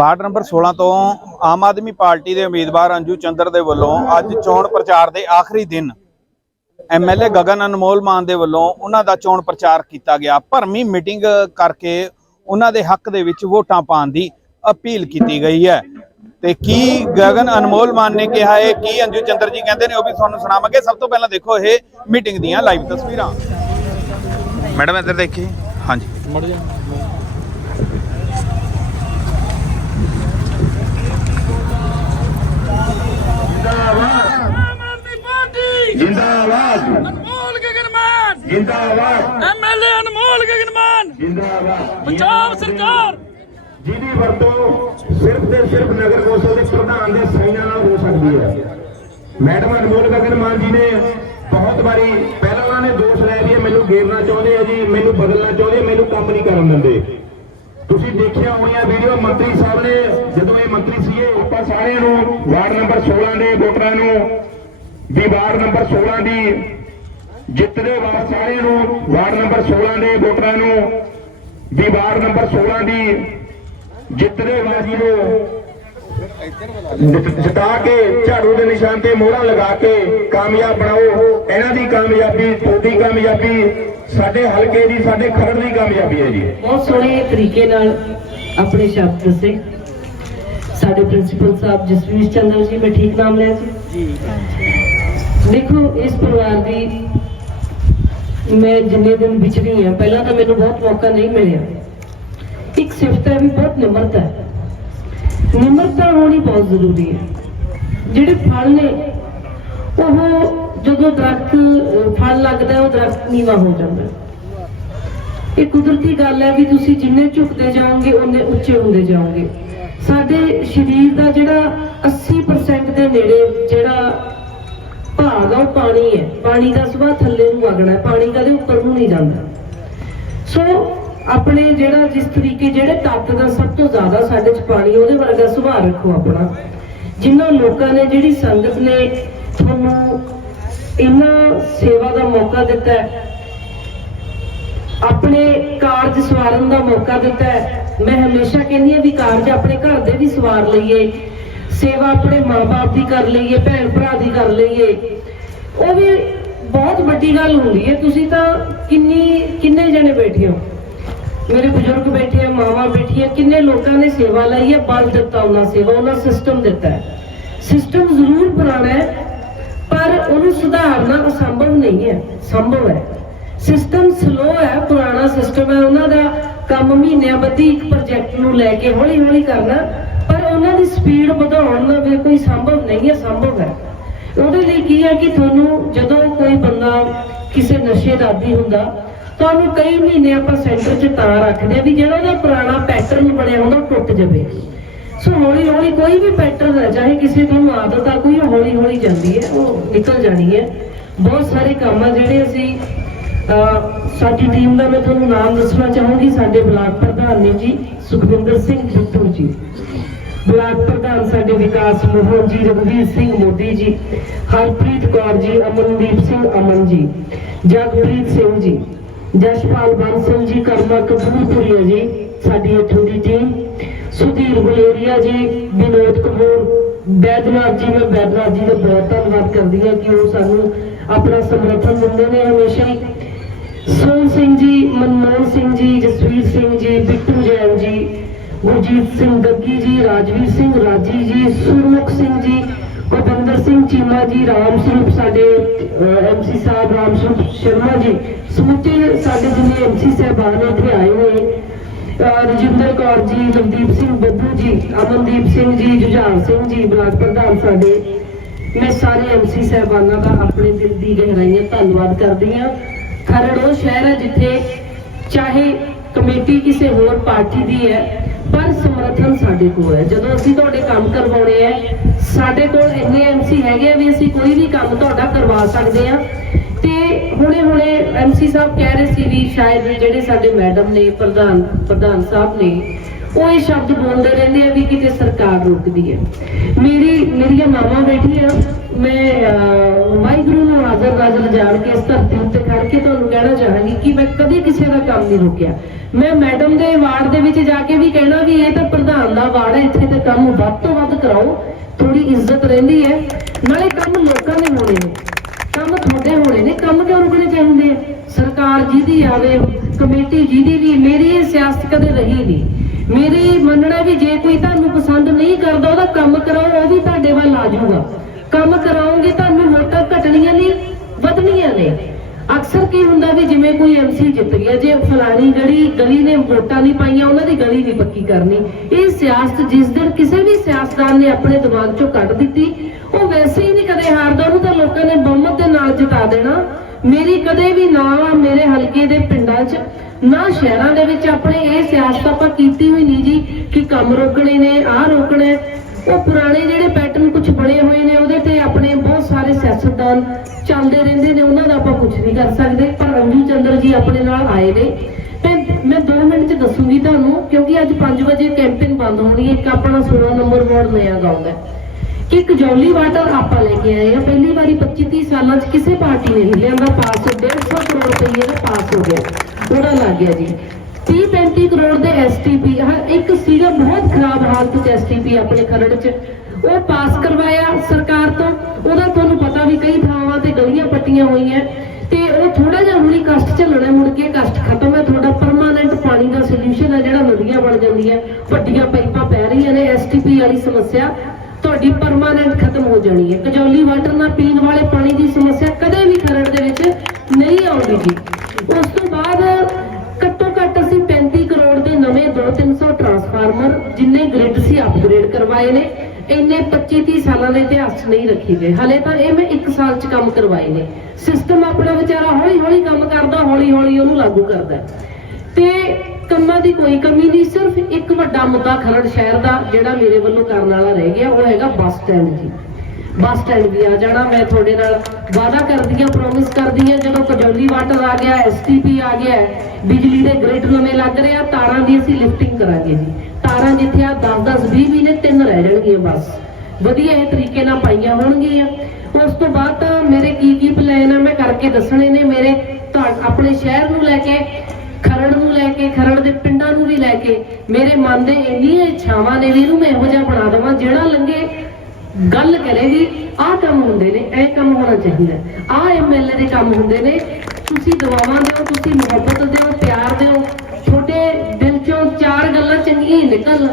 Ward number 16 ਤੋਂ ਆਮ Aadmi party ਦੇ ਉਮੀਦਵਾਰ ਅੰਜੂ ਚੰਦਰ ਦੇ ਵੱਲੋਂ ਅੱਜ ਚੋਣ ਪ੍ਰਚਾਰ ਦੇ ਆਖਰੀ ਦਿਨ ਐਮਐਲਏ ਗਗਨ ਅਨਮੋਲ ਮਾਨ ਦੇ ਵੱਲੋਂ ਉਹਨਾਂ ਦਾ ਚੋਣ ਪ੍ਰਚਾਰ ਕੀਤਾ ਗਿਆ। ਭਰਮੀ ਮੀਟਿੰਗ ਕਰਕੇ ਉਹਨਾਂ ਦੇ ਹੱਕ ਦੇ ਵਿੱਚ ਵੋਟਾਂ ਪਾਉਣ ਦੀ ਅਪੀਲ ਕੀਤੀ ਗਈ ਹੈ। ਤੇ ਕੀ ਗਗਨ ਅਨਮੋਲ ਮਾਨ ਨੇ ਕਿਹਾ ਹੈ, ਕੀ ਅੰਜੂ ਚੰਦਰ ਜੀ ਕਹਿੰਦੇ ਨੇ ਉਹ ਵੀ ਤੁਹਾਨੂੰ ਸੁਣਾਵਾਂਗੇ। ਸਭ ਤੋਂ ਪਹਿਲਾਂ ਦੇਖੋ ਇਹ ਮੀਟਿੰਗ ਦੀਆਂ ਲਾਈਵ ਤਸਵੀਰਾਂ। ਮੈਡਮ, ਇੱਧਰ ਦੇਖੀ। ਹਾਂਜੀ ਆਮ ਆਦਮੀ ਪਾਰਟੀ ਜਿੰਦਾਬਾਦ ਅਨਮੋਲ ਗਗਨਮਾਨ ਜਿੰਦਾਬਾਦ ਐਮਐਲਏ ਅਨਮੋਲ ਗਗਨਮਾਨ ਜਿੰਦਾਬਾਦ ਪੰਜਾਬ ਸਰਕਾਰ! ਜਿਹਦੀ ਵਰਤੋਂ ਸਿਰਫ ਤੇ ਸਿਰਫ ਨਗਰ ਕੌਂਸਲ ਦੇ ਪ੍ਰਧਾਨ ਦੇ ਸਾਈਨਾਂ ਨਾਲ ਹੋ ਸਕਦੀ ਹੈ। ਮੈਡਮ ਅਨਮੋਲ ਗਗਨ ਮਾਨ ਜੀ ਨੇ ਬਹੁਤ ਵਾਰੀ ਪਹਿਲਾਂ ਉਹਨਾਂ ਨੇ ਦੋਸ਼ ਲਾਇਆ ਵੀ ਮੈਨੂੰ ਗੇਰਨਾ ਚਾਹੁੰਦੇ ਆ ਜੀ, ਮੈਨੂੰ ਬਦਲਣਾ ਚਾਹੁੰਦੇ ਮੈਨੂੰ ਕੰਮ ਨਹੀਂ ਕਰਨ ਦਿੰਦੇ। ਤੁਸੀਂ ਦੇਖਿਆ ਹੋਣੀਆਂ ਵੀਡੀਓ ਮੰਤਰੀ ਸਾਹਿਬ ਨੇ, ਜਦੋਂ ਇਹ ਮੰਤਰੀ ਸੀਗੇ, ਆਪਾਂ ਸਾਰਿਆਂ ਨੂੰ ਵਾਰਡ ਨੰਬਰ 16 ਦੇ ਵੋਟਰਾਂ ਨੂੰ, ਵੀ ਵਾਰਡ ਨੰਬਰ 16 ਦੀ ਜਿੱਤ ਦੇ ਵਾਸਤੇ ਸਾਰਿਆਂ ਨੂੰ, ਵਾਰਡ ਨੰਬਰ 16 ਦੇ ਵੋਟਰਾਂ ਨੂੰ ਵੀ ਵਾਰਡ ਨੰਬਰ 16 ਦੀ ਜਿੱਤ ਦੇ ਵਾਸੀ ਨੂੰ ਜਿਤ- ਕੇ ਝਾੜੂ ਦੇ ਨਿਸ਼ਾਨ ਤੇ ਮੋਹਰਾਂ ਲਗਾ ਕੇ ਕਾਮਯਾਬ ਬਣਾਓ। ਇਹਨਾਂ ਦੀ ਕਾਮਯਾਬੀ ਤੁਹਾਡੀ ਕਾਮਯਾਬੀ ਸਾਡੇ ਹਲਕੇ ਦੀ ਸਾਡੇ ਖਰੜ ਦੀ ਕਾਮਯਾਬੀ ਹੈ ਜੀ। ਬਹੁਤ ਸੋਹਣੇ ਤਰੀਕੇ ਨਾਲ ਆਪਣੇ ਸ਼ਬਦ ਦੱਸੇ। ਸਾਡੇ ਪ੍ਰਿੰਸੀਪਲ ਸਾਹਿਬ ਜਸਵੀਰ ਚੰਦਰ ਜੀ ਮੈਂ ਠੀਕ ਨਾਮ ਲਿਆ ਸੀ ਦੇਖੋ ਇਸ ਪਰਿਵਾਰ ਦੀ ਮੈਂ ਜਿੰਨੇ ਦਿਨ ਵਿਚਰੀ ਹਾਂ, ਪਹਿਲਾਂ ਤਾਂ ਮੈਨੂੰ ਬਹੁਤ ਮੌਕਾ ਨਹੀਂ ਮਿਲਿਆ। ਇੱਕ ਸਿਫਤ ਹੈ ਵੀ ਬਹੁਤ ਨਿਮਰਤਾ ਹੈ। ਨਿਮਰਤਾ ਹੋਣੀ ਬਹੁਤ ਜ਼ਰੂਰੀ ਹੈ। ਜਿਹੜੇ ਫਲ ਨੇ, ਉਹ ਜਦੋਂ ਦਰਖਤ ਫਲ ਲੱਗਦਾ ਉਹ ਦਰਖਤ ਨੀਵਾ ਹੋ ਜਾਂਦਾ ਇਹ ਕੁਦਰਤੀ ਗੱਲ ਹੈ ਵੀ ਤੁਸੀਂ ਜਿੰਨੇ ਝੁਕਦੇ ਜਾਓਗੇ ਉਹਨੇ ਉੱਚੇ ਹੁੰਦੇ ਜਾਓਗੇ। ਸਾਡੇ ਸਰੀਰ ਦਾ ਜਿਹੜਾ 80% ਦੇ ਨੇੜੇ ਜਿਹੜਾ ਭਾਗ ਆ ਉਹ ਪਾਣੀ ਹੈ। ਪਾਣੀ ਦਾ ਸੁਭਾਅ ਥੱਲੇ ਨੂੰ ਵਗਣਾ ਪਾਣੀ ਕਦੇ ਉੱਪਰ ਨੂੰ ਨਹੀਂ ਜਾਂਦਾ। ਸੋ ਆਪਣੇ ਜਿਹੜਾ ਜਿਸ ਤਰੀਕੇ, ਜਿਹੜੇ ਤੱਤ ਦਾ ਸਭ ਤੋਂ ਜ਼ਿਆਦਾ ਸਾਡੇ ਚ ਪਾਣੀ, ਉਹਦੇ ਵਰਗਾ ਸੁਭਾਅ ਰੱਖੋ ਆਪਣਾ। ਜਿਨ੍ਹਾਂ ਲੋਕਾਂ ਨੇ, ਜਿਹੜੀ ਸੰਗਤ ਨੇ ਤੁਹਾਨੂੰ ਇਹਨਾਂ ਸੇਵਾ ਦਾ ਮੌਕਾ ਦਿੱਤਾ ਹੈ, ਆਪਣੇ ਕਾਰਜ ਸਵਾਰਨ ਦਾ ਮੌਕਾ ਦਿੱਤਾ ਹੈ, ਮੈਂ ਹਮੇਸ਼ਾ ਕਹਿੰਦੀ ਹਾਂ ਵੀ ਕਾਰਜ ਆਪਣੇ ਘਰ ਦੇ ਵੀ ਸਵਾਰ ਲਈਏ। ਸੇਵਾ ਆਪਣੇ ਮਾਪੇ ਦੀ ਕਰ ਲਈਏ ਭੈਣ ਭਰਾ ਦੀ ਕਰ ਲਈਏ। ਉਹ ਵੀ ਬਹੁਤ ਵੱਡੀ ਗੱਲ ਹੁੰਦੀ ਹੈ। ਤੁਸੀਂ ਤਾਂ ਕਿੰਨੀ, ਕਿੰਨੇ ਜਣੇ ਬੈਠੇ ਹੋ? ਮੇਰੇ ਬਜ਼ੁਰਗ ਬੈਠੇ ਆ, ਮਾਵਾਂ ਬੈਠੀਆਂ, ਕਿੰਨੇ ਲੋਕਾਂ ਨੇ ਸੇਵਾ ਲਈ ਹੈ? ਬਲ ਦਿੱਤਾ ਉਹਨਾਂ ਸੇਵਾ, ਉਹਨਾਂ ਸਿਸਟਮ ਦਿੱਤਾ ਹੈ। ਸਿਸਟਮ ਜ਼ਰੂਰ ਪੁਰਾਣਾ ਹੈ, ਪਰ ਉਹਨੂੰ ਸੁਧਾਰਨਾ ਅਸੰਭਵ ਨਹੀਂ ਹੈ, ਸੰਭਵ ਹੈ। ਸਿਸਟਮ ਸਲੋ ਹੈ, ਪੁਰਾਣਾ ਸਿਸਟਮ ਹੈ। ਉਹਨਾਂ ਦਾ ਕੰਮ ਮਹੀਨਿਆਂ ਬੱਧੀ ਇੱਕ ਪ੍ਰੋਜੈਕਟ ਨੂੰ ਲੈ ਕੇ ਹੌਲੀ ਹੌਲੀ ਕਰਨਾ ਉਹਨਾਂ ਦੀ ਸਪੀਡ ਵਧਾਉਣ ਦਾ ਵੀ ਕੋਈ ਸੰਭਵ ਨਹੀਂ ਹੈ, ਸੰਭਵ ਹੈ। ਉਹਦੇ ਲਈ ਕੀ ਹੈ ਕਿ ਤੁਹਾਨੂੰ ਜਦੋਂ ਕੋਈ ਬੰਦਾ ਕਿਸੇ ਨਸ਼ੇ ਦਾ ਆਦੀ ਹੁੰਦਾ, ਤੁਹਾਨੂੰ ਕਈ ਮਹੀਨੇ ਆਪਾਂ ਸੈਂਟਰ 'ਚ ਤਾਂ ਰੱਖਦੇ ਆ ਵੀ ਜਿਹੜਾ ਉਹਦਾ ਪੁਰਾਣਾ ਪੈਟਰਨ ਬਣਿਆ ਹੁੰਦਾ ਟੁੱਟ ਜਾਵੇ। ਸੋ ਹੌਲੀ ਹੌਲੀ ਕੋਈ ਵੀ ਪੈਟਰਨ ਹੈ, ਚਾਹੇ ਕਿਸੇ ਤੁਹਾਨੂੰ ਆਦਤ ਆ, ਕੋਈ ਉਹ ਹੌਲੀ ਹੌਲੀ ਜਾਂਦੀ ਹੈ, ਉਹ ਨਿਕਲ ਜਾਣੀ ਹੈ। ਬਹੁਤ ਸਾਰੇ ਕੰਮ ਆ ਜਿਹੜੇ ਅਸੀਂ ਸਾਡੀ ਟੀਮ ਦਾ ਮੈਂ ਤੁਹਾਨੂੰ ਨਾਮ ਦੱਸਣਾ ਚਾਹੂੰਗੀ, ਸਾਡੇ ਬਲਾਕ ਪ੍ਰਧਾਨ ਨੇ ਜੀ, ਸੁਖਵਿੰਦਰ ਸਿੰਘ ਬਿੱਟੂ ਜੀ। ਬਲਾਕ ਪ੍ਰਧਾਨ ਸਾਡੇ ਵਿਕਾਸ ਮੋਹਨ ਜੀ ਰਘਵੀਰ ਸਿੰਘ ਮੋਦੀ ਜੀ, ਹਰਪ੍ਰੀਤ ਕੌਰ ਜੀ, ਅਮਨਦੀਪ ਸਿੰਘ ਅਮਨ ਜੀ, ਜਗਪ੍ਰੀਤ ਸਿੰਘ ਜੀ, ਜਸ਼ਪਾਲ ਬਾਂਸਲ ਜੀ, ਕਰਮਾ ਕਪੂਰਪੁਰੀਆ ਜੀ, ਸਾਡੀ ਇੱਥੋਂ ਦੀ ਟੀਮ ਸੁਧੀਰ ਬਲੇਰੀਆ ਜੀ, ਵਿਨੋਦ ਕਪੂਰ, ਬੈਦਨਾਥ ਜੀ, ਮੈਂ ਬੈਦਨਾਥ ਜੀ ਦਾ ਬਹੁਤ ਧੰਨਵਾਦ ਕਰਦੀ ਹਾਂ ਕਿ ਉਹ ਸਾਨੂੰ ਆਪਣਾ ਸਮਰਥਨ ਦਿੰਦੇ ਨੇ ਹਮੇਸ਼ਾ ਹੀ। ਸੋਨ ਸਿੰਘ ਜੀ, ਮਨਮੋਹਨ ਸਿੰਘ ਜੀ ਗੁਰਜੀਤ ਸਿੰਘ ਗੱਗੀ ਜੀ, ਰਾਜਵੀਰ ਸਿੰਘ ਰਾਜੀ ਜੀ, ਸੁਰਮੁਖ ਸਿੰਘ ਜੀ, ਭੁਪਿੰਦਰ ਸਿੰਘ ਚੀਮਾ ਜੀ, ਰਾਮ ਸਰੂਪ ਸਾਡੇ ਐਮਸੀ ਸਾਹਿਬ, ਰਾਮ ਸਰੂਪ ਸ਼ਰਮਾ ਜੀ, ਸਮੁੱਚੇ ਸਾਡੇ ਜਿੰਨੇ ਐਮਸੀ ਸਾਹਿਬਾਨ ਇੱਥੇ ਆਏ ਹੋਏ ਰਜਿੰਦਰ ਕੌਰ ਜੀ, ਨਵਦੀਪ ਸਿੰਘ ਬੱਬੂ ਜੀ, ਅਮਨਦੀਪ ਸਿੰਘ ਜੀ, ਜੁਝਾਰ ਸਿੰਘ ਜੀ, ਬਲਾਕ ਪ੍ਰਧਾਨ ਸਾਡੇ, ਮੈਂ ਸਾਰੇ ਐਮਸੀ ਸਾਹਿਬਾਨਾਂ ਦਾ ਆਪਣੇ ਦਿਲ ਦੀ ਗਹਿਰਾਈਆਂ ਧੰਨਵਾਦ ਕਰਦੀ ਹਾਂ। ਖਰੜ ਉਹ ਸ਼ਹਿਰ ਹੈ ਜਿੱਥੇ ਚਾਹੇ ਕਮੇਟੀ ਕਿਸੇ ਹੋਰ ਪਾਰਟੀ ਦੀ ਹੈ ਪਰ ਸਮਰਥਨ ਸਾਡੇ ਕੋਲ ਹੈ। ਜਦੋਂ ਅਸੀਂ ਤੁਹਾਡੇ ਕੰਮ ਕਰਵਾਉਣੇ ਹੈ ਸਾਡੇ ਕੋਲ ਇੰਨੇ ਐਮਸੀ ਹੈਗੇ ਆ ਵੀ ਅਸੀਂ ਕੋਈ ਵੀ ਕੰਮ ਤੁਹਾਡਾ ਕਰਵਾ ਸਕਦੇ ਆ। ਤੇ ਹੁਣੇ ਹੁਣੇ ਐਮਸੀ ਸਾਹਿਬ ਕਹਿ ਰਹੇ ਸੀ ਵੀ ਸ਼ਾਇਦ ਜਿਹੜੇ ਸਾਡੇ ਮੈਡਮ ਨੇ, ਪ੍ਰਧਾਨ ਪ੍ਰਧਾਨ ਸਾਹਿਬ ਨੇ, ਉਹ ਇਹ ਸ਼ਬਦ ਬੋਲਦੇ ਰਹਿੰਦੇ ਆ ਵੀ ਕਿਤੇ ਸਰਕਾਰ ਰੁਕਦੀ ਹੈ। ਮੇਰੀ, ਮੇਰੀਆਂ ਮਾਵਾਂ ਬੈਠੀਆਂ। ਮੈਂ ਵਾਹਿਗੁਰੂ ਨੂੰ ਹਾਜ਼ਰ ਨਜ਼ਰ ਜਾਣ ਕੇ ਇਸ ਧਰਤੀ ਉੱਤੇ ਖੜ ਕੇ ਤੁਹਾਨੂੰ ਕਹਿਣਾ ਚਾਹਾਂਗੀ ਕਿ ਮੈਂ ਕਦੇ ਕਿਸੇ ਦਾ ਕੰਮ ਨਹੀਂ ਰੋਕਿਆ। ਮੈਂ ਮੈਡਮ ਦੇ ਵਾਰਡ ਦੇ ਵਿੱਚ ਜਾ ਕੇ ਵੀ ਕਹਿਣਾ ਵੀ ਇਹ ਤਾਂ ਪ੍ਰਧਾਨ ਦਾ ਵਾਰਡ ਹੈ, ਇੱਥੇ ਤੇ ਕੰਮ ਵੱਧ ਤੋਂ ਵੱਧ ਕਰਾਓ ਥੋੜੀ ਇੱਜ਼ਤ ਰਹਿੰਦੀ ਹੈ। ਨਾਲੇ ਕੰਮ ਲੋਕਾਂ ਦੇ ਹੋਣੇ ਨੇ। ਕੰਮ ਤੁਹਾਡੇ ਹੋਣੇ ਨੇ, ਕੰਮ ਕਿਉਂ ਰੁਕਣੇ ਚਾਹੀਦੇ ਸਰਕਾਰ ਜਿਹਦੀ ਆਵੇ, ਕਮੇਟੀ ਜਿਹਦੀ ਵੀ, ਮੇਰੀ ਸਿਆਸਤ ਕਦੇ ਰਹੀ ਨਹੀਂ। ਮੇਰੀ ਮੰਨਣਾ ਵੀ ਜੇ ਕੋਈ ਤੁਹਾਨੂੰ ਪਸੰਦ ਨਹੀਂ ਕਰਦਾ, ਉਹਦਾ ਕੰਮ ਕਰਾਓ, ਉਹ ਵੀ ਤੁਹਾਡੇ ਵੱਲ ਆ ਜਾਊਗਾ। ਕੰਮ ਕਰਾਉਂਗੇ, ਤੁਹਾਨੂੰ ਵੋਟਾਂ ਘਟਣੀਆਂ ਨਹੀਂ ਵਧਣੀਆਂ ਨੇ। ਅਕਸਰ ਕੀ ਹੁੰਦਾ ਵੀ ਜਿਵੇਂ ਕੋਈ ਐਮਸੀ ਜਿੱਤ ਗਿਆ, ਜੇ ਫਲਾਣੀ ਗਲੀ ਗਲੀ ਨੇ ਵੋਟਾਂ ਨਹੀਂ ਪਾਈਆਂ, ਉਹਨਾਂ ਦੀ ਗਲੀ ਨਹੀਂ ਪੱਕੀ ਕਰਨੀ। ਇਹ ਸਿਆਸਤ ਜਿਸ ਦਿਨ ਕਿਸੇ ਵੀ ਸਿਆਸਤਦਾਨ ਨੇ ਆਪਣੇ ਦਿਮਾਗ ਚੋਂ ਕੱਢ ਦਿੱਤੀ, ਉਹ ਵੈਸੇ ਹੀ ਨਹੀਂ ਕਦੇ ਹਾਰਦਾ, ਉਹਨੂੰ ਤਾਂ ਲੋਕਾਂ ਨੇ ਬਹੁਮਤ ਦੇ ਨਾਲ ਜਿਤਾ ਦੇਣਾ। ਮੇਰੀ ਕਦੇ ਵੀ ਨਾ ਮੇਰੇ ਹਲਕੇ ਦੇ ਪਿੰਡਾਂ 'ਚ, ਨਾ ਸ਼ਹਿਰਾਂ ਦੇ ਵਿੱਚ ਆਪਣੇ ਇਹ ਸਿਆਸਤ ਆਪਾਂ ਕੀਤੀ ਹੋਈ ਨਹੀਂ ਜੀ, ਕਿ ਕੰਮ ਰੋਕਣੇ ਨੇ, ਆਹ ਰੋਕਣਾ ਉਹ ਪੁਰਾਣੇ ਜਿਹੜੇ ਪੈਟਰਨ ਕੁਝ ਬਣੇ ਹੋਏ ਨੇ, ਉਹਦੇ ਤੇ ਆਪਣੇ ਬਹੁਤ ਸਾਰੇ ਸਿਆਸਤਦਾਨ ਚੱਲਦੇ ਰਹਿੰਦੇ ਨੇ, ਉਹਨਾਂ ਦਾ ਆਪਾਂ ਕੁਝ ਨਹੀਂ ਕਰ ਸਕਦੇ, ਪਰ ਅੰਜੂ ਚੰਦਰ ਜੀ ਆਪਣੇ ਨਾਲ ਆਏ ਨੇ। ਤੇ ਮੈਂ 2 ਮਿੰਟ ਚ ਦੱਸੂਗੀ ਤੁਹਾਨੂੰ, ਕਿਉਂਕਿ ਅੱਜ 5 ਵਜੇ ਕੈਂਪੇਨ ਬੰਦ ਹੋਣੀ ਹੈ, ਇੱਕ ਆਪਣਾ 16 ਨੰਬਰ ਵਾਰਡ ਨਇਆ ਗਾਉਂਦਾ ਕਿ ਇੱਕ ਜੌਲੀ ਵਾਟਰ ਆਪਾਂ ਲੈ ਕੇ ਆਏ ਆ, ਪਹਿਲੀ ਵਾਰੀ 25 30 ਸਾਲਾਂ ਚ ਕਿਸੇ ਪਾਰਟੀ ਨੇ ਨਹੀਂ ਲਿਆਂਦਾ ਪਾਸ 150 ਕਰੋੜ ਰੁਪਏ ਦਾ ਪਾਸ ਹੋ ਗਿਆ। ਉਹਦਾ ਲੱਗ ਗਿਆ ਜੀ। 30 35 ਕਰੋੜ ਦੇ ਐਸਟੀਪੀ ਇੱਕ ਸੀਗਾ ਬਹੁਤ ਖਰਾਬ ਹਾਲਤ ਚ ਐਸਟੀਪੀ ਆਪਣੇ ਖਰੜ ਚ। ਉਹ ਪਾਸ ਕਰਵਾਇਆ ਸਰਕਾਰ ਤੋਂ। ਉਹਦਾ ਤੁਹਾਨੂੰ ਪਤਾ ਵੀ ਕਈ ਥਾਵਾਂ ਤੇ ਗਲੀਆਂ ਪੱਟੀਆਂ ਹੋਈਆਂ। ਤੇ ਉਹ ਥੋੜਾ ਜਿਹਾ ਹੁਣੀ ਕਸ਼ਟ ਝੱਲਣਾ ਮੁੜ ਕੇ ਕਸ਼ਟ ਖਤਮ ਹੈ ਤੁਹਾਡਾ ਪਰਮਾਨੈਂਟ ਪਾਣੀ ਦਾ ਸੋਲੂਸ਼ਨ ਹੈ ਜਿਹੜਾ ਨਦੀਆਂ ਬਣ ਜਾਂਦੀਆਂ। ਵੱਡੀਆਂ ਪਾਈਪਾਂ ਪੈ ਰਹੀਆਂ ਨੇ ਐਸਟੀਪੀ ਵਾਲੀ ਸਮੱਸਿਆ ਤੁਹਾਡੀ ਪਰਮਾਨੈਂਟ ਖਤਮ ਹੋ ਜਾਣੀ ਹੈ। ਕਜੌਲੀ ਵਾਟਰ ਨਾਲ ਪੀਣ ਵਾਲੇ ਪਾਣੀ ਦੀ ਸਮੱਸਿਆ ਕਦੇ ਵੀ ਖਰੜ ਦੇ ਵਿੱਚ ਨਹੀਂ ਆਉਂਦੀ ਜੀ। 25-30 ਦੇ ਇਤਿਹਾਸ ਨਹੀਂ ਰੱਖੇ ਗਏ ਹਲੇ ਤਾਂ ਇਹ ਮੈਂ 1 ਸਾਲ 'ਚ ਕੰਮ ਕਰਵਾਏ ਨੇ। ਸਿਸਟਮ ਆਪਣਾ ਵਿਚਾਰਾ ਹੌਲੀ-ਹੌਲੀ ਕੰਮ ਕਰਦਾ, ਹੌਲੀ-ਹੌਲੀ ਉਹਨੂੰ ਲਾਗੂ ਕਰਦਾ ਤੇ ਕੰਮਾਂ ਦੀ ਕੋਈ ਕਮੀ ਨਹੀਂ, ਸਿਰਫ ਇੱਕ ਵੱਡਾ ਮੁੱਦਾ ਖਰੜ ਸ਼ਹਿਰ ਦਾ, ਜਿਹੜਾ ਮੇਰੇ ਵੱਲੋਂ ਕਰਨ ਵਾਲਾ ਰਹਿ ਗਿਆ, ਉਹ ਹੈਗਾ ਬੱਸ ਸਟੈਂਡ ਜੀ। ਬੱਸ ਸਟੈਂਡ ਵੀ ਆ ਜਾਣਾ, ਮੈਂ ਤੁਹਾਡੇ ਨਾਲ ਵਾਅਦਾ ਕਰਦੀ ਹਾਂ ਪ੍ਰੋਮਿਸ ਕਰਦੀ ਹਾਂ, ਜਦੋਂ ਕਜੌਲੀ ਵਾਟਰ ਆ ਗਿਆ ਐਸਟੀਪੀ ਆ ਗਿਆ, ਬਿਜਲੀ ਦੇ ਗ੍ਰਿਡ ਨਵੇਂ ਲੱਗ ਰਿਹਾ ਤਾਰਾਂ ਦੀ ਅਸੀਂ ਲਿਫਟਿੰਗ ਕਰਾਂਗੇ ਜੀ। ਤਾਰਾਂ ਜਿੱਥੇ ਆ 10 10 20 20 ਨੇ, ਤਿੰਨ ਰਹਿ ਜਾਣਗੀਆਂ ਬਸ। ਵਧੀਆ ਤਰੀਕੇ ਨਾਲ ਪਾਈਆਂ ਹੋਣਗੀਆਂ। ਉਸ ਤੋਂ ਬਾਅਦ ਤਾਂ ਮੇਰੇ ਕੀ ਕੀ ਪਲਾਨ ਆ, ਮੈਂ ਕਰਕੇ ਦੱਸਣੇ ਨੇ ਮੇਰੇ ਤੁਹਾ- ਆਪਣੇ ਸ਼ਹਿਰ ਨੂੰ ਲੈ ਕੇ, ਖਰੜ ਨੂੰ ਲੈ ਕੇ, ਖਰੜ ਦੇ ਪਿੰਡਾਂ ਨੂੰ ਵੀ ਲੈ ਕੇ, ਮੇਰੇ ਮਨ ਦੇ ਇੰਨੀਆਂ ਇੱਛਾਵਾਂ ਨੇ ਵੀ ਇਹਨੂੰ ਮੈਂ ਇਹੋ ਜਿਹਾ ਬਣਾ ਦੇਵਾਂ, ਜਿਹੜਾ ਲੰਗੇ ਗੱਲ ਕਰੇ ਵੀ ਆਹ ਕੰਮ ਹੁੰਦੇ ਨੇ, ਇਹ ਕੰਮ ਹੋਣਾ ਚਾਹੀਦਾ। ਆਹ ਐਮਐਲਏ ਦੇ ਕੰਮ ਹੁੰਦੇ ਨੇ, ਤੁਸੀਂ ਦੁਆਵਾਂ ਦਿਓ, ਤੁਸੀਂ ਮੁਹੱਬਤ ਦਿਓ, ਪਿਆਰ ਦਿਓ ਤੁਹਾਡੇ ਦਿਲ ਚੋਂ ਚਾਰ ਗੱਲਾਂ ਚੰਗੀਆਂ ਹੀ ਨਿਕਲ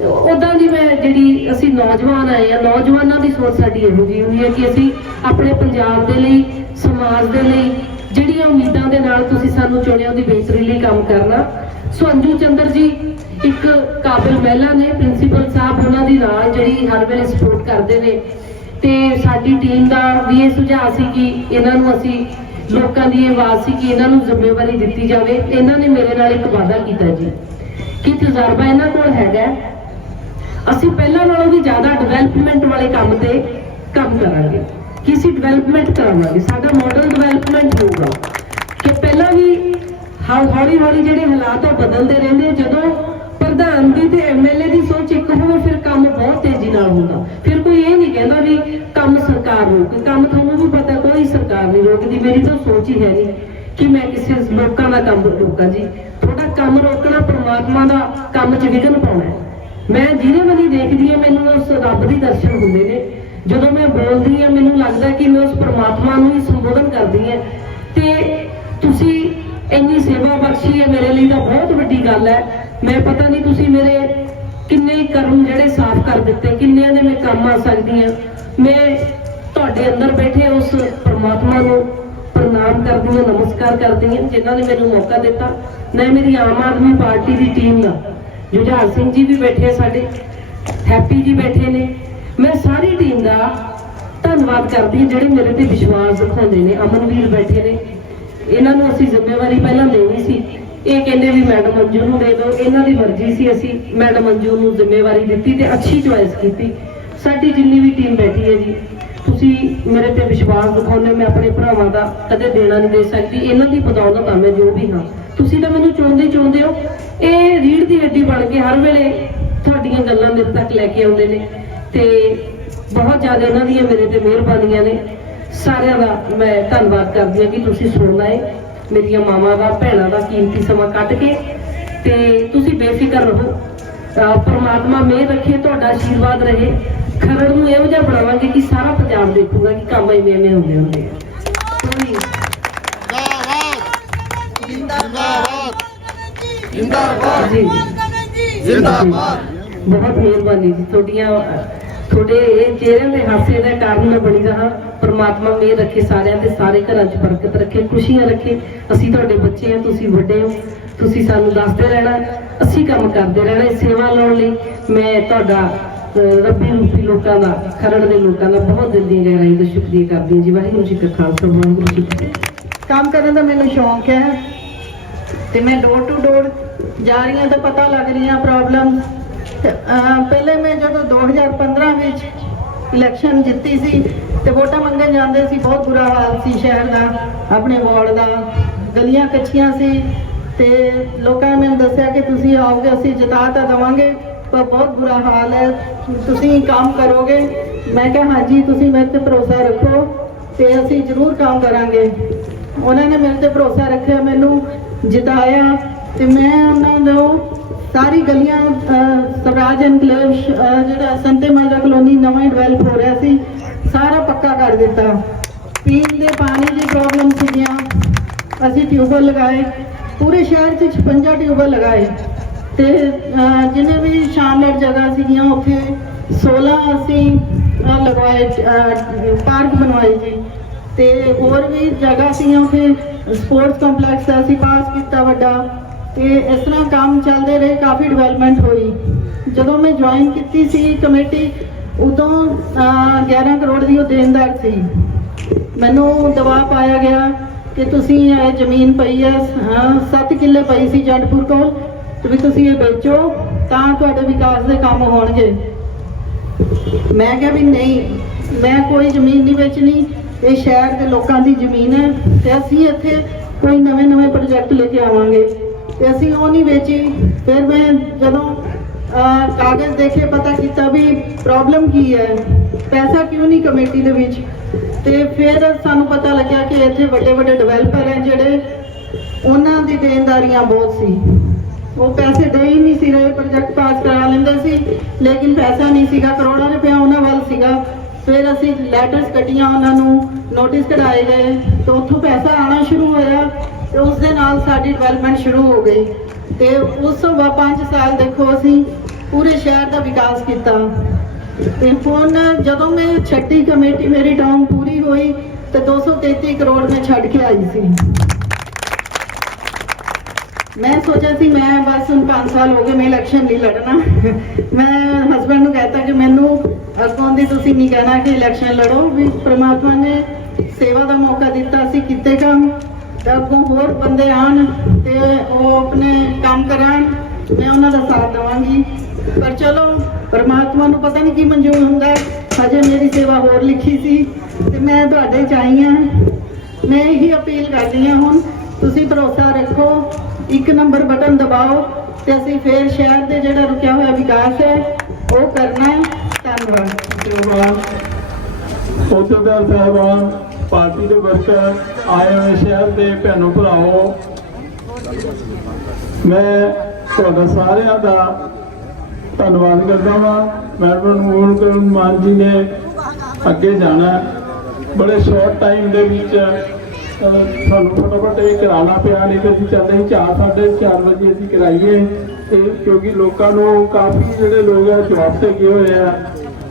ਉਦਾਂ ਦੀ ਮੈਂ ਜਿਹੜੀ ਅਸੀਂ ਨੌਜਵਾਨ ਆਏ ਆ ਨੌਜਵਾਨਾਂ ਦੀ ਸੋਚ ਸਾਡੀ ਇਹੋ ਜਿਹੀ ਹੋਈ ਹੈ ਕਿ ਅਸੀਂ ਆਪਣੇ ਪੰਜਾਬ ਦੇ ਲਈ, ਸਮਾਜ ਦੇ ਲਈ, ਜਿਹੜੀਆਂ ਉਮੀਦਾਂ ਦੇ ਨਾਲ ਤੁਸੀਂ ਸਾਨੂੰ ਚੁਣਿਆ ਉਹਦੀ ਬਿਹਤਰੀ ਲਈ ਕੰਮ ਕਰਨਾ। ਸੋ ਅੰਜੂ ਚੰਦਰ ਜੀ, ਇੱਕ ਕਾਬਿਲ ਮਹਿਲਾ ਨੇ, ਪ੍ਰਿੰਸੀਪਲ ਸਾਹਿਬ ਉਹਨਾਂ ਦੀ ਨਾਲ ਜਿਹੜੀ ਹਰ ਵੇਲੇ ਸਪੋਰਟ ਕਰਦੇ ਨੇ। ਤੇ ਸਾਡੀ ਟੀਮ ਦਾ ਵੀ ਇਹ ਸੁਝਾਅ ਸੀ ਕਿ ਇਹਨਾਂ ਨੂੰ ਅਸੀਂ ਲੋਕਾਂ ਦੀ ਇਹ ਆਵਾਜ਼ ਸੀ ਕਿ ਇਹਨਾਂ ਨੂੰ ਜ਼ਿੰਮੇਵਾਰੀ ਦਿੱਤੀ ਜਾਵੇ। ਇਹਨਾਂ ਨੇ ਮੇਰੇ ਨਾਲ ਇੱਕ ਵਾਅਦਾ ਕੀਤਾ ਜੀ, ਕਿ ਤਜਰਬਾ ਇਹਨਾਂ ਕੋਲ ਹੈਗਾ ਅਸੀਂ ਪਹਿਲਾਂ ਨਾਲੋਂ ਵੀ ਜ਼ਿਆਦਾ ਡਿਵੈਲਪਮੈਂਟ ਵਾਲੇ ਕੰਮ ਤੇ ਕੰਮ ਕਰਾਂਗੇ। ਕਿ ਅਸੀਂ ਡਿਵੈਲਪਮੈਂਟ ਕਰਾਵਾਂਗੇ। ਸਾਡਾ ਮਾਡਲ ਡਿਵੈਲਪਮੈਂਟ ਹੋਊਗਾ। ਕਿ ਪਹਿਲਾਂ ਵੀ ਹੌਲੀ ਹੌਲੀ ਜਿਹੜੇ ਹਾਲਾਤ ਉਹ ਬਦਲਦੇ ਰਹਿੰਦੇ ਜਦੋਂ ਪ੍ਰਧਾਨ ਦੀ ਤੇ ਐਮਐਲਏ ਦੀ ਸੋਚ ਇੱਕ ਹੋਵੇ, ਫਿਰ ਕੰਮ ਬਹੁਤ ਤੇਜ਼ੀ ਨਾਲ ਹੁੰਦਾ। ਫਿਰ ਕੋਈ ਇਹ ਨਹੀਂ ਕਹਿੰਦਾ ਵੀ ਕੰਮ ਸਰਕਾਰ ਰੋਕੇ ਕੰਮ ਤੁਹਾਨੂੰ ਵੀ ਪਤਾ, ਕੋਈ ਸਰਕਾਰ ਨਹੀਂ ਰੋਕਦੀ। ਮੇਰੀ ਤਾਂ ਸੋਚ ਹੀ ਹੈ ਨਹੀਂ ਕਿ ਮੈਂ ਕਿਸੇ ਲੋਕਾਂ ਦਾ ਕੰਮ ਰੋਕਾਂ ਜੀ। ਤੁਹਾਡਾ ਕੰਮ ਰੋਕਣਾ, ਪ੍ਰਮਾਤਮਾ ਦਾ ਕੰਮ 'ਚ ਵਿਘਨ ਪਾਉਣਾ ਹੈ। ਮੈਂ ਜਿਹਦੇ ਵੱਲ ਦੇਖਦੀ ਹਾਂ, ਮੈਨੂੰ ਉਸ ਰੱਬ ਦੇ ਦਰਸ਼ਨ ਹੁੰਦੇ ਨੇ। ਜਦੋਂ ਮੈਂ ਬੋਲਦੀ ਹਾਂ, ਮੈਨੂੰ ਲੱਗਦਾ ਕਿ ਮੈਂ ਉਸ ਪਰਮਾਤਮਾ ਨੂੰ ਹੀ ਸੰਬੋਧਨ ਕਰਦੀ ਹਾਂ। ਤੇ ਤੁਸੀਂ ਇੰਨੀ ਸੇਵਾ ਬਖਸ਼ੀ ਹੈ ਮੇਰੇ ਲਈ ਤਾਂ ਬਹੁਤ ਵੱਡੀ ਗੱਲ ਹੈ। ਮੈਂ ਪਤਾ ਨਹੀਂ ਤੁਸੀਂ ਮੇਰੇ ਕਿੰਨੇ ਕਰਮ ਜਿਹੜੇ ਸਾਫ਼ ਕਰ ਦਿੱਤੇ, ਕਿੰਨਿਆਂ ਦੇ ਮੈਂ ਕੰਮ ਆ ਸਕਦੀ ਹਾਂ। ਮੈਂ ਤੁਹਾਡੇ ਅੰਦਰ ਬੈਠੇ ਉਸ ਪਰਮਾਤਮਾ ਨੂੰ ਪ੍ਰਣਾਮ ਕਰਦੀ ਹਾਂ, ਨਮਸਕਾਰ ਕਰਦੀ ਹਾਂ, ਜਿਨ੍ਹਾਂ ਨੇ ਮੈਨੂੰ ਮੌਕਾ ਦਿੱਤਾ। ਮੈਂ ਮੇਰੀ ਆਮ ਆਦਮੀ ਪਾਰਟੀ ਦੀ ਟੀਮ ਦਾ ਜੁਝਾਰ ਸਿੰਘ ਜੀ ਵੀ ਬੈਠੇ ਸਾਡੇ ਹੈਪੀ ਜੀ ਬੈਠੇ ਨੇ। ਮੈਂ ਸਾਰੀ ਟੀਮ ਦਾ ਧੰਨਵਾਦ ਕਰਦੀ ਹਾਂ ਜਿਹੜੇ ਮੇਰੇ ਤੇ ਵਿਸ਼ਵਾਸ ਦਿਖਾਉਂਦੇ ਨੇ ਅਮਨਵੀਰ ਬੈਠੇ ਨੇ। ਇਹਨਾਂ ਨੂੰ ਅਸੀਂ ਜ਼ਿੰਮੇਵਾਰੀ ਪਹਿਲਾਂ ਦੇਣੀ ਸੀ। ਇਹ ਕਹਿੰਦੇ ਵੀ ਮੈਡਮ ਮੰਜੂ ਨੂੰ ਦੇ ਦਿਓ ਇਹਨਾਂ ਦੀ ਮਰਜ਼ੀ ਸੀ ਅਸੀਂ ਮੈਡਮ ਮੰਜੂ ਨੂੰ ਜ਼ਿੰਮੇਵਾਰੀ ਦਿੱਤੀ ਤੇ ਅੱਛੀ ਚੁਆਇਸ ਕੀਤੀ। ਸਾਡੀ ਜਿੰਨੀ ਵੀ ਟੀਮ ਬੈਠੀ ਹੈ ਜੀ ਤੁਸੀਂ ਮੇਰੇ ਤੇ ਵਿਸ਼ਵਾਸ ਦਿਖਾਉਂਦੇ ਹੋ, ਮੈਂ ਆਪਣੇ ਭਰਾਵਾਂ ਦਾ ਕਦੇ ਦੇਣਾ ਨਹੀਂ ਦੇ ਸਕਦੀ। ਇਹਨਾਂ ਦੀ ਬਦੌਲਤ ਆ ਮੈਂ ਜੋ ਵੀ ਹਾਂ। ਤੁਸੀਂ ਤਾਂ ਮੈਨੂੰ ਚੁਣਦੇ ਹੀ ਚੁਣਦੇ ਹੋ। ਇਹ ਰੀੜ ਦੀ ਹੱਡੀ ਬਣ ਕੇ ਹਰ ਵੇਲੇ ਤੁਹਾਡੀਆਂ ਗੱਲਾਂ ਮੇਰੇ ਤੱਕ ਲੈ ਕੇ ਆਉਂਦੇ ਨੇ। ਤੇ ਬਹੁਤ ਜ਼ਿਆਦਾ ਇਹਨਾਂ ਦੀਆਂ ਮੇਰੇ ਤੇ ਮਿਹਰਬਾਨੀਆਂ ਨੇ। ਸਾਰਿਆਂ ਦਾ ਮੈਂ ਧੰਨਵਾਦ ਕਰਦੀ ਹਾਂ ਕਿ ਤੁਸੀਂ ਸੁਣਨਾ ਹੈ ਮੇਰੀਆਂ ਮਾਵਾਂ ਦਾ, ਭੈਣਾਂ ਦਾ ਕੀਮਤੀ ਸਮਾਂ ਕੱਢ ਕੇ। ਤੇ ਤੁਸੀਂ ਬੇਫਿਕਰ ਰਹੋ। ਪਰਮਾਤਮਾ ਪ੍ਰਮਾਤਮਾ ਰੱਖੇ, ਤੁਹਾਡਾ ਆਸ਼ੀਰਵਾਦ ਰਹੇ। ਖਰੜ ਨੂੰ ਇਹੋ ਜਿਹਾ ਬਣਾਵਾਂਗੇ ਕਿ ਸਾਰਾ ਪੰਜਾਬ ਦੇਖੂਗਾ ਕਿ ਕੰਮ ਐਵੇਂ ਹੋ ਗਏ ਹੁੰਦੇ ਆ। ਕੋਈ ਜੀ। ਜਿੰਦਾਬਾਦ। ਬਹੁਤ ਮਿਹਰਬਾਨੀ ਜੀ ਤੁਹਾਡੀਆਂ ਤੁਹਾਡੇ ਇਹ ਚਿਹਰਿਆਂ ਦੇ ਹਾਸੇ ਦਾ ਕਾਰਨ ਮੈਂ ਬਣੀ ਰਹਾ। ਪ੍ਰਮਾਤਮਾ ਮੇਰ ਰੱਖੇ ਸਾਰਿਆਂ ਦੇ ਸਾਰੇ ਘਰਾਂ 'ਚ ਬਰਕਤ ਰੱਖੇ ਖੁਸ਼ੀਆਂ ਰੱਖੇ। ਅਸੀਂ ਤੁਹਾਡੇ ਬੱਚੇ ਆ ਤੁਸੀਂ ਵੱਡੇ ਹੋ। ਤੁਸੀਂ ਸਾਨੂੰ ਦੱਸਦੇ ਰਹਿਣਾ ਅਸੀਂ ਕੰਮ ਕਰਦੇ ਰਹਿਣਾ ਸੇਵਾ ਲਾਉਣ ਲਈ। ਮੈਂ ਤੁਹਾਡਾ ਰੱਬੀ ਰੂਪੀ ਲੋਕਾਂ ਦਾ ਖਰੜ ਦੇ ਲੋਕਾਂ ਦਾ ਬਹੁਤ ਦਿਲ ਦੀ ਗਹਿਰਾਈ ਤੋਂ ਸ਼ੁਕਰੀਆ ਕਰਦੀ ਹਾਂ ਜੀ। ਵਾਹਿਗੁਰੂ ਜੀ ਕਾ ਖਾਲਸਾ ਵਾਹਿਗੁਰੂ ਜੀ ਕੀ ਫਤਿਹ। ਕੰਮ ਕਰਨ ਦਾ ਮੈਨੂੰ ਸ਼ੌਂਕ ਹੈ ਤੇ ਮੈਂ ਡੋਰ ਟੂ ਡੋਰ ਜਾ ਰਹੀਆਂ ਤਾਂ ਪਤਾ ਲੱਗ ਰਹੀਆਂ ਪ੍ਰੋਬਲਮ ਪਹਿਲੇ ਮੈਂ ਜਦੋਂ 2015 ਵਿੱਚ ਇਲੈਕਸ਼ਨ ਜਿੱਤੀ ਸੀ ਤੇ ਵੋਟਾਂ ਮੰਗਣ ਜਾਂਦੇ ਸੀ, ਬਹੁਤ ਬੁਰਾ ਹਾਲ ਸੀ ਸ਼ਹਿਰ ਦਾ, ਆਪਣੇ ਵਾਰਡ ਦਾ, ਗਲੀਆਂ ਕੱਚੀਆਂ ਸੀ ਤੇ ਲੋਕਾਂ ਨੇ ਮੈਨੂੰ ਦੱਸਿਆ ਕਿ ਤੁਸੀਂ ਆਓਗੇ, ਅਸੀਂ ਜਿਤਾ ਤਾਂ ਦਵਾਂਗੇ, ਪਰ ਬਹੁਤ ਬੁਰਾ ਹਾਲ ਹੈ। ਤੁਸੀਂ ਕੰਮ ਕਰੋਗੇ। ਮੈਂ ਕਿਹਾ, ਹਾਂਜੀ, ਤੁਸੀਂ ਮੇਰੇ ਤੇ ਭਰੋਸਾ ਰੱਖੋ ਤੇ ਅਸੀਂ ਜ਼ਰੂਰ ਕੰਮ ਕਰਾਂਗੇ। ਉਹਨਾਂ ਨੇ ਮੇਰੇ ਤੇ ਭਰੋਸਾ ਰੱਖਿਆ, ਮੈਨੂੰ ਜਿਤਾਇਆ। ਤੇ ਮੈਂ ਉਹਨਾਂ ਨੂੰ ਸਾਰੀ ਗਲੀਆਂ ਸਵਰਾਜ ਐਨਕਲੇਵ ਸ਼- ਜਿਹੜਾ ਸੰਤੇ ਮਾਜਰਾ ਕਲੋਨੀ ਨਵਾਂ ਡਿਵੈਲਪ ਹੋ ਰਿਹਾ ਸੀ ਸਾਰਾ ਪੱਕਾ ਕਰ ਦਿੱਤਾ। ਪੀਣ ਦੇ ਪਾਣੀ ਦੀ ਪ੍ਰੋਬਲਮ ਸੀਗੀਆਂ। ਅਸੀਂ ਟਿਊਬਲ ਲਗਾਏ। ਪੂਰੇ ਸ਼ਹਿਰ 'ਚ 56 ਟਿਊਬਲ ਲਗਾਏ। ਤੇ ਅਹ, ਜਿੰਨੇ ਵੀ ਸ਼ਾਨਦਾਰ ਜਗ੍ਹਾ ਸੀਗੀਆਂ ਉੱਥੇ 16 ਅਸੀਂ ਲਗਵਾਏ ਪਾਰਕ ਬਣਵਾਏ ਜੀ। ਤੇ ਹੋਰ ਵੀ ਜਗ੍ਹਾ ਸੀਗੀਆਂ ਉੱਥੇ ਸਪੋਰਟਸ ਕੰਪਲੈਕਸ ਅਸੀਂ ਪਾਸ ਕੀਤਾ ਵੱਡਾ। ਤੇ ਇਸ ਤਰ੍ਹਾਂ ਕੰਮ ਚੱਲਦੇ ਰਹੇ ਕਾਫੀ ਡਿਵੈਲਪਮੈਂਟ ਹੋਈ। ਜਦੋਂ ਮੈਂ ਜੁਆਇਨ ਕੀਤੀ ਸੀ ਕਮੇਟੀ ਉਦੋਂ ਅਹ, 11 ਕਰੋੜ ਦੀ ਉਹ ਦੇਣਦਾਰ ਸੀ। ਮੈਨੂੰ ਦਬਾਅ ਪਾਇਆ ਗਿਆ ਕਿ ਤੁਸੀਂ ਇਹ ਜ਼ਮੀਨ ਪਈ ਹੈ 7 ਕਿੱਲੇ ਪਈ ਸੀ ਜੰਡਪੁਰ ਕੋਲ ਤੇ ਵੀ ਤੁਸੀਂ ਇਹ ਵੇਚੋ ਤਾਂ ਤੁਹਾਡੇ ਵਿਕਾਸ ਦੇ ਕੰਮ ਹੋਣਗੇ। ਮੈਂ ਕਿਹਾ ਵੀ ਨਹੀਂ ਮੈਂ ਕੋਈ ਜ਼ਮੀਨ ਨਹੀਂ ਵੇਚਣੀ ਇਹ ਸ਼ਹਿਰ ਦੇ ਲੋਕਾਂ ਦੀ ਜ਼ਮੀਨ ਹੈ ਤੇ ਅਸੀਂ ਇੱਥੇ ਕੋਈ ਨਵੇਂ ਨਵੇਂ ਪ੍ਰੋਜੈਕਟ ਲੈ ਕੇ ਆਵਾਂਗੇ। ਤੇ ਅਸੀਂ ਉਹ ਨਹੀਂ ਵੇਚੀ। ਫਿਰ ਮੈਂ ਜਦੋਂ ਅਹ, ਕਾਗਜ਼ ਦੇਖੇ ਪਤਾ ਕੀਤਾ ਵੀ ਪ੍ਰੋਬਲਮ ਕੀ ਹੈ। ਪੈਸਾ ਕਿਉਂ ਨਹੀਂ ਕਮੇਟੀ ਦੇ ਵਿੱਚ? ਤੇ ਫਿਰ ਸਾਨੂੰ ਪਤਾ ਲੱਗਿਆ ਕਿ ਇੱਥੇ ਵੱਡੇ ਵੱਡੇ ਡਿਵੈਲਪਰ ਹੈ ਜਿਹੜੇ ਉਹਨਾਂ ਦੀ ਦੇਣਦਾਰੀਆਂ ਬਹੁਤ ਸੀ। ਉਹ ਪੈਸੇ ਦੇ ਹੀ ਨਹੀਂ ਸੀ ਰਹੇ ਪ੍ਰੋਜੈਕਟ ਪਾਸ ਕਰਾ ਲੈਂਦੇ ਸੀ ਲੇਕਿਨ ਪੈਸਾ ਨਹੀਂ ਸੀਗਾ ਕਰੋੜਾਂ ਰੁਪਇਆ ਉਹਨਾਂ ਵੱਲ ਸੀਗਾ। ਫਿਰ ਅਸੀਂ ਲੈਟਰਸ ਕੱਟੀਆਂ ਉਹਨਾਂ ਨੂੰ ਨੋਟਿਸ ਕਢਾਏ ਗਏ ਤੇ ਉੱਥੋਂ ਪੈਸਾ ਆਣਾ ਸ਼ੁਰੂ ਹੋਇਆ। ਤੇ ਉਸ ਦੇ ਨਾਲ ਸਾਡੀ ਡਿਵੈਲਪਮੈਂਟ ਸ਼ੁਰੂ ਹੋ ਗਈ। ਤੇ ਉਸ ਤੋਂ ਬਾਅਦ 5 ਸਾਲ ਦੇਖੋ ਅਸੀਂ ਪੂਰੇ ਸ਼ਹਿਰ ਦਾ ਵਿਕਾਸ ਕੀਤਾ। ਤੇ ਹੁਣ ਜਦੋਂ ਮੈਂ ਛੱਡੀ ਕਮੇਟੀ, ਮੇਰੀ ਟਰਮ ਪੂਰੀ ਹੋਈ ਤੇ 233 ਕਰੋੜ ਮੈਂ ਛੱਡ ਕੇ ਆਈ ਸੀ। ਮੈਂ ਸੋਚਿਆ ਸੀ ਮੈਂ ਬਸ ਹੁਣ 5 ਸਾਲ ਹੋ ਗਏ ਮੈਂ ਇਲੈਕਸ਼ਨ ਨਹੀਂ ਲੜਨਾ। ਮੈਂ ਹਸਬੰਡ ਨੂੰ ਕਹਤਾ ਕਿ ਮੈਨੂੰ ਅੱਗੋਂ ਦੀ ਤੁਸੀਂ ਨਹੀਂ ਕਹਿਣਾ ਕਿ ਇਲੈਕਸ਼ਨ ਲੜੋ ਵੀ ਪ੍ਰਮਾਤਮਾ ਨੇ ਸੇਵਾ ਦਾ ਮੌਕਾ ਦਿੱਤਾ ਸੀ ਕਿਤੇ ਕੰਮ। ਤਾਂ ਅੱਗੋਂ ਹੋਰ ਬੰਦੇ ਆਣ ਤੇ ਉਹ ਆਪਣੇ ਕੰਮ ਕਰਾਣ, ਮੈਂ ਉਹਨਾਂ ਦਾ ਸਾਥ ਦੇਵਾਂਗੀ। ਪਰ ਚਲੋ, ਪਰਮਾਤਮਾ ਨੂੰ ਪਤਾ ਨਹੀਂ ਕੀ ਮਨਜ਼ੂਰ ਹੁੰਦਾ। ਹਜੇ ਮੇਰੀ ਸੇਵਾ ਹੋਰ ਲਿਖੀ ਸੀ ਤੇ ਮੈਂ ਤੁਹਾਡੇ ਚ ਆਈ ਹਾਂ। ਮੈਂ ਇਹੀ ਅਪੀਲ ਕਰਦੀ ਹਾਂ ਹੁਣ, ਤੁਸੀਂ ਭਰੋਸਾ ਰੱਖੋ, ਇੱਕ ਨੰਬਰ ਬਟਨ ਦਬਾਓ ਤੇ ਅਸੀਂ ਫੇਰ ਸ਼ਹਿਰ ਦੇ ਜਿਹੜਾ ਰੁਕਿਆ ਹੋਇਆ ਵਿਕਾਸ ਹੈ, ਉਹ ਕਰਨਾ ਹੈ। ਧੰਨਵਾਦ। ਅਹੁਦੇਦਾਰ ਸਾਹਿਬਾਨ। ਪਾਰਟੀ ਦੇ ਵਰਕਰ ਆਏ ਹੋਏ ਸ਼ਹਿਰ ਦੇ ਭੈਣੋ ਭਰਾਓ। ਮੈਂ ਤੁਹਾਡਾ ਸਾਰਿਆਂ ਦਾ ਧੰਨਵਾਦ ਕਰਦਾ ਹਾਂ ਮੈਡਮ ਮੂਲ ਮਾਨ ਜੀ ਨੇ ਅੱਗੇ ਜਾਣਾ। ਬੜੇ ਸ਼ਾਰਟ ਟਾਈਮ ਦੇ ਵਿੱਚ ਸਾਨੂੰ ਫਟਾਫਟ ਇਹ ਕਰਾਉਣਾ ਪਿਆ। ਨਹੀਂ ਤੇ ਅਸੀਂ ਚਾਹੁੰਦੇ ਸੀ ਚਾਰ, ਸਾਢੇ ਚਾਰ ਵਜੇ ਅਸੀਂ ਕਰਾਈਏ। ਤੇ ਕਿਉਂਕਿ ਲੋਕਾਂ ਨੂੰ ਕਾਫੀ ਜਿਹੜੇ ਲੋਕ ਆ ਜੌਬ ਤੇ ਗਏ ਹੋਏ ਆ।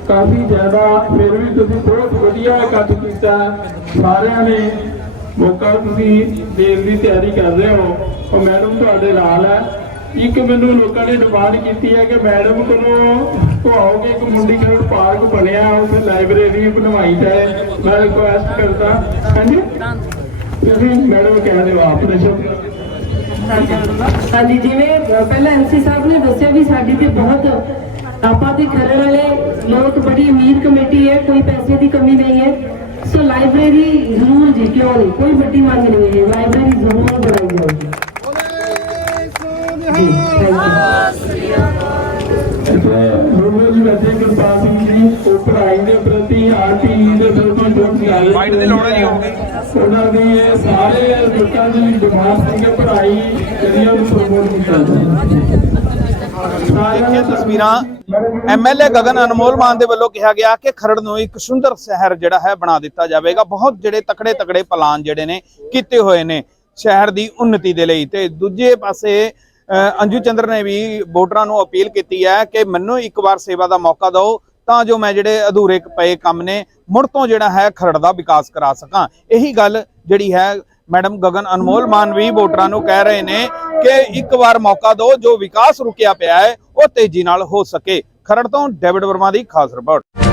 ਕਾਫੀ ਜ਼ਿਆਦਾ, ਫਿਰ ਵੀ ਤੁਸੀਂ ਬਹੁਤ ਵਧੀਆ ਇਕੱਠ ਕੀਤਾ। ਸਾਰਿਆਂ ਨੇ ਮੌਕਾ ਤੁਸੀਂ ਦੇਣ ਦੀ ਤਿਆਰੀ ਕਰ ਰਹੇ ਹੋ। ਉਹ ਮੈਡਮ ਤੁਹਾਡੇ ਨਾਲ ਹੈ। ਇੱਕ ਮੈਨੂੰ ਲੋਕਾਂ ਨੇ ਡਿਮਾਂਡ ਕੀਤੀ ਹੈ ਕਿ ਮੈਡਮ ਕੋਲੋਂ ਕਹਾਓਗੇ ਇੱਕ ਮੁੰਡੀ ਖੇਡ ਪਾਰਕ ਬਣਿਆ, ਉੱਥੇ ਲਾਇਬ੍ਰੇਰੀ ਬਣਵਾਈ ਜਾਏ। ਮੈਂ ਰਿਕੁਐਸਟ ਕਰਦਾ, ਹਾਂਜੀ? ਤੁਸੀਂ ਮੈਡਮ ਕਹਿ ਦਿਓ ਆਪਣੇ ਸ਼ਬਦ ਹਾਂਜੀ ਜਿਵੇਂ ਪਹਿਲਾਂ ਐਮਸੀ ਸਾਹਿਬ ਨੇ ਦੱਸਿਆ ਵੀ ਸਾਡੀ ਤੇ ਬਹੁਤ ਆਪਾਂ ਦੇ ਖਰੜ ਵਾਲੇ ਲੋਕ ਬੜੀ ਅਮੀਰ ਕਮੇਟੀ ਹੈ ਕੋਈ ਪੈਸੇ ਦੀ ਕਮੀ ਨਹੀਂ ਹੈ। ਸੋ ਲਾਇਬ੍ਰੇਰੀ ਜ਼ਰੂਰ ਜੀ ਕਿਉਂ ਨਹੀਂ ਕੋਈ ਵੱਡੀ ਮੰਗ ਨਹੀਂ ਹੈ। ਲਾਇਬ੍ਰੇਰੀ ਜ਼ਰੂਰ ਬਣਾਈ ਜਾਊਗੀ। ਜੀ ਯੂ ਰੋਜ਼ ਵੈਸੇ ਕਿਰਪਾਲ ਸਿੰਘ ਜੀ ਉਹ ਪੜ੍ਹਾਈ ਦੇ ਪ੍ਰਤੀ ਆਰਟੀ ਦੇ ਪ੍ਰਤੀ ਬਹੁਤ ਖਿਆਲ ਮਾਈਂਡ ਦੀ ਲੋੜ ਜੀ ਹੋ ਗਈ। ਉਹਨਾਂ ਦੀ ਇਹ ਸਾਰੇ ਬੱਚਿਆਂ ਦੀ ਡਿਮਾਂਡ ਸੀ ਕਿ ਪੜ੍ਹਾਈ ਜਿਹੜੀ ਉਹ ਪ੍ਰਮੋਟ ਕੀਤਾ ਜਾਵੇ ਸਾਰਿਆਂ ਤਸਵੀਰਾਂ। ਐਮਐਲਏ ਗਗਨ ਅਨਮੋਲ ਮਾਨ ਦੇ ਵੱਲੋਂ ਕਿਹਾ ਗਿਆ ਕਿ ਖਰੜ ਨੂੰ ਇੱਕ ਸੁੰਦਰ ਸ਼ਹਿਰ ਜਿਹੜਾ ਹੈ ਬਣਾ ਦਿੱਤਾ ਜਾਵੇਗਾ। ਬਹੁਤ ਜਿਹੜੇ ਤਕੜੇ ਤਕੜੇ ਪਲਾਨ ਜਿਹੜੇ ਨੇ ਕੀਤੇ ਹੋਏ ਨੇ ਸ਼ਹਿਰ ਦੀ ਉન્નਤੀ ਦੇ ਲਈ। ਤੇ ਦੂਜੇ ਪਾਸੇ ਅੰਜੂ ਚੰਦਰ ਨੇ ਵੀ ਵੋਟਰਾਂ ਨੂੰ ਅਪੀਲ ਕੀਤੀ ਹੈ ਕਿ ਮੈਨੂੰ ਇੱਕ ਵਾਰ ਸੇਵਾ ਦਾ ਮੌਕਾ ਦਿਓ ਤਾਂ ਜੋ ਮੈਂ ਜਿਹੜੇ ਅਧੂਰੇ ਪਏ ਕੰਮ ਨੇ ਮੁੜ ਤੋਂ ਜਿਹੜਾ ਹੈ ਖਰੜ ਦਾ ਵਿਕਾਸ ਕਰਾ ਸਕਾਂ। ਇਹੀ ਗੱਲ ਜਿਹੜੀ ਹੈ ਮੈਡਮ ਗਗਨ ਅਨਮੋਲ ਮਾਨ ਵੀ ਵੋਟਰਾਂ ਨੂੰ ਕਹਿ ਰਹੇ ਨੇ ਕਿ ਇੱਕ ਵਾਰ ਮੌਕਾ ਦਿਓ, ਜੋ ਵਿਕਾਸ ਰੁਕਿਆ ਪਿਆ ਹੈ ਉਹ ਤੇਜ਼ੀ ਨਾਲ ਹੋ ਸਕੇ। ਖਰੜ ਤੋਂ ਡੇਵਿਡ ਵਰਮਾ ਦੀ ਖਾਸ ਰਿਪੋਰਟ।